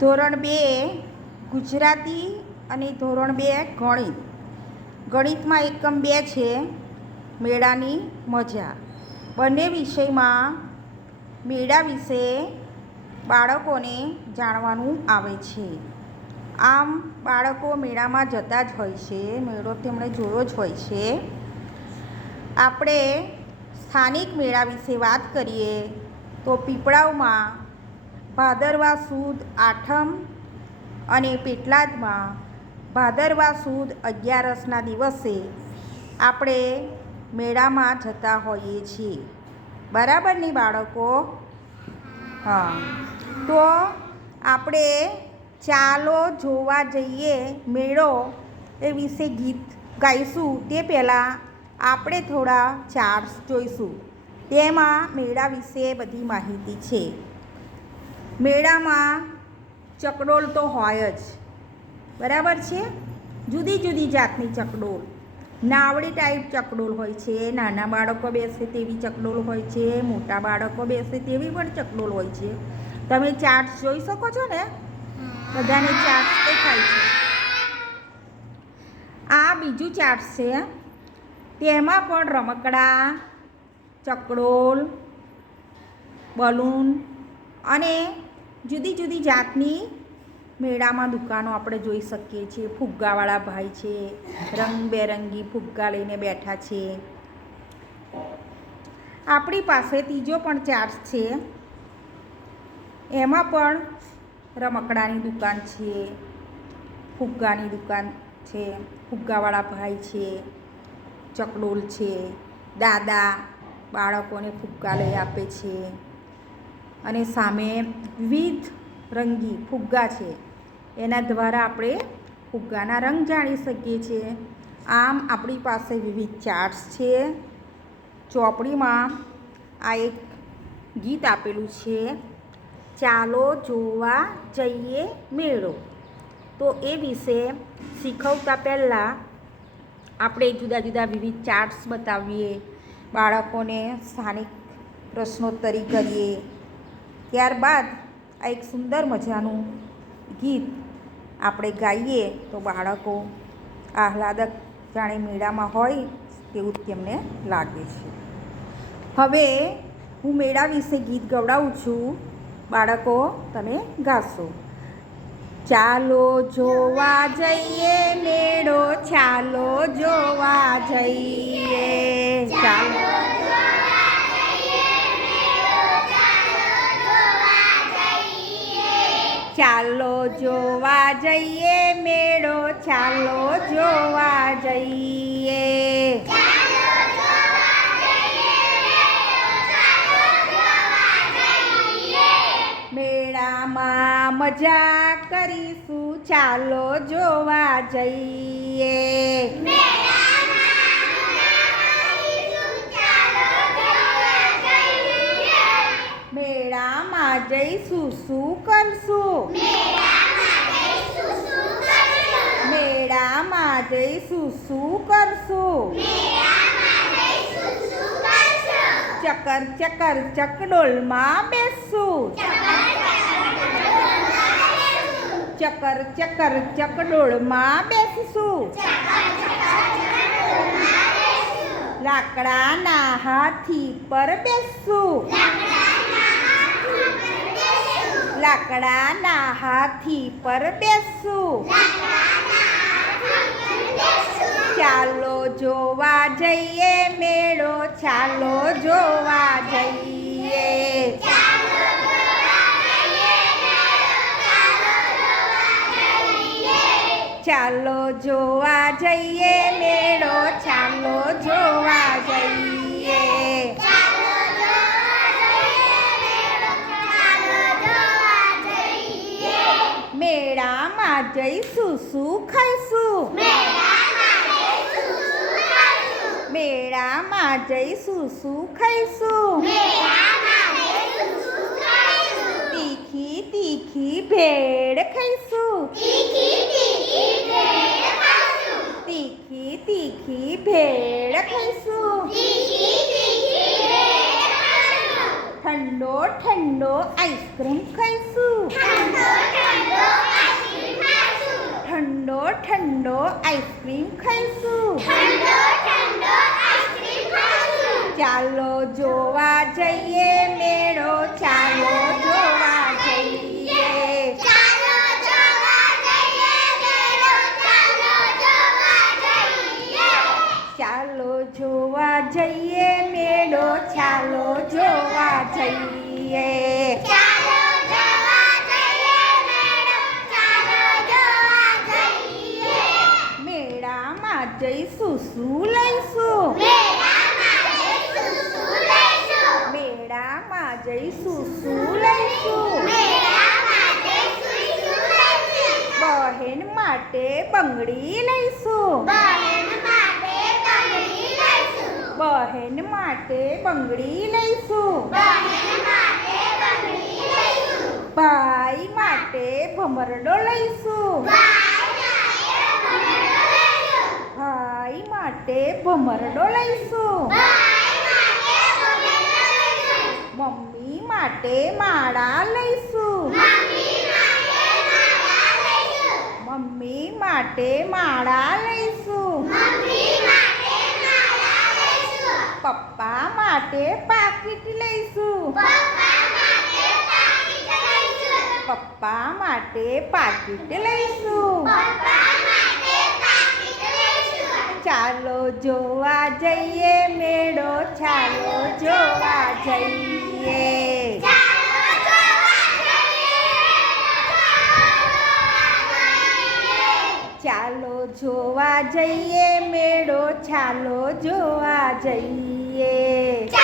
ધોરણ બે, ગુજરાતી અને ધોરણ બે, ગણિત. ગણિતમાં એકમ બે છે, મેળાની મજા. બંને વિષયમાં મેળા વિશે બાળકોને જાણવાનું આવે છે. આમ, બાળકો મેળામાં જતા જ હોય છે, મેળો તેમણે જોયો જ હોય છે. આપણે સ્થાનિક મેળા વિશે વાત કરીએ, તો પીપળાવમાં ભાદરવા સુદ આઠમ અને પેટલાદમાં ભાદરવા સુદ અગિયારસના દિવસે આપણે મેળામાં જતા હોઈએ છીએ. બરાબર ને બાળકો? હા. તો આપણે ચાલો જોવા જઈએ મેળો એ વિશે ગીત ગાઈશું. તે પહેલાં આપણે થોડા ચાર્ટ્સ જોઈશું. તેમાં મેળા વિશે બધી માહિતી છે. મેળામાં ચકડોળ તો હોય જ. બરાબર છે? જુદી જુદી જાતની ચકડોળ નાવડી ટાઈપ ચકડોળ હોય છે, નાના બાળકો બેસે તેવી ચકડોળ હોય છે, મોટા બાળકો બેસે તેવી પણ ચકડોળ હોય છે. તમે ચાર્ટ્સ જોઈ શકો છો ને? બધાને ચાર્ટ્સ દેખાય છે. આ બીજું ચાર્ટ છે. તેમાં પણ રમકડા ચકડોળ બલૂન અને જુદી જુદી જાતની મેળામાં દુકાનો આપણે જોઈ શકીએ છીએ. ફુગ્ગાવાળા ભાઈ છે, રંગબેરંગી ફુગ્ગા લઈને બેઠા છે. આપણી પાસે ત્રીજો પણ ચાર્ટ છે. એમાં પણ રમકડાની દુકાન છે, ફુગ્ગાની દુકાન છે, ફુગ્ગાવાળા ભાઈ છે, ચકડોલ છે, દાદા બાળકોને ફુગ્ગા લઈ આપે છે. અને સામે વિવિધ રંગી ફુગ્ગા છે. એના દ્વારા આપણે ફુગ્ગાના રંગ જાણી શકીએ છીએ. આમ આપણી પાસે વિવિધ ચાર્ટ્સ છે. ચોપડીમાં આ એક ગીત આપેલું છે. ચાલો જોવા જઈએ મેળો. તો એ વિશે શીખવતા પહેલાં આપણે જુદા જુદા વિવિધ ચાર્ટ્સ બતાવીએ. બાળકોને સ્થાનિક પ્રશ્નોત્તરી કરીએ. ત્યારબાદ આ એક સુંદર મજાનું ગીત આપણે ગાઈએ તો બાળકો આહલાદક જાણે મેળામાં હોય તેવું તેમને લાગે છે. હવે હું મેળા વિશે ગીત ગવડાવું છું. બાળકો, તમે ગાશો. ચાલો જોવા જઈએ, મેળો ચાલો જોવા જઈએ. જોવા જઈએ, મેળો ચાલો જોવા જઈએ. મેળામાં મજા કરીશું ચાલો જોવા જઈએ. મેળામાં જઈશું, શું કરશું? જઈશું શું કરશું? ચકર ચકર, ચકડોલમાં બેસશું ચકર ચકર, ચકડોળમાં બેસશું લાકડાના હાથી પર બેસશું લાકડાના હાથી પર બેસશું ચાલો જોવા જઈએ, મેળો ચાલો જોવા જઈએ. ચાલો જોવા જઈએ, મેળો ચાલો જોવા જઈએ. મેળામાં જઈશું, શું ખાઈશું મેળામાં જઈશું શું ખાઈશું તીખી તીખી ભેળ ખાઈશું તીખી તીખી ભેળ ખાઈશું ઠંડો ઠંડો આઈસ્ક્રીમ ખાઈશું ઠંડો ઠંડો ઠંડો આઈસ્ક્રીમ ખાઈશું ઠંડો ઠંડો આઈસ્ક્રીમ ખાઈશું ચાલો જોવા જઈએ મેળો ચાલો જોવા જઈએ. ચાલો જોવા જઈએ મેળો ચાલો જોવા જઈએ. મેળામાં જઈશું શું મેળો ચાલો જોવા જઈએ ચાલો જોવા જઈએ મેળો ચાલો જોવા જઈએ મેળામાં જઈશું શું લઈશું મેળામાં જઈશું શું લઈશું મેળામાં જઈશું શું લઈશું? બહેન માટે બંગડી લઈશું. બહેન માટે બંગડી લઈશું. ભાઈ માટે ભમરડો લઈશું. ભાઈ માટે ભમરડો લઈશું ભાઈ માટે ભમરડો લઈશું ભાઈ માટે ભમરડો લઈશું મમ્મી માટે માળા લઈશું. મમ્મી માટે માળા લઈશું. પપ્પા માટે પાકીટ લઈશું. પપ્પા માટે પાકીટ લઈશું. ચાલો જોવા જઈએ, મેળો ચાલો જોવા જઈએ ચાલો જોવા જઈએ ચાલો જોવા જઈએ મેળો ચાલો જોવા જઈએ.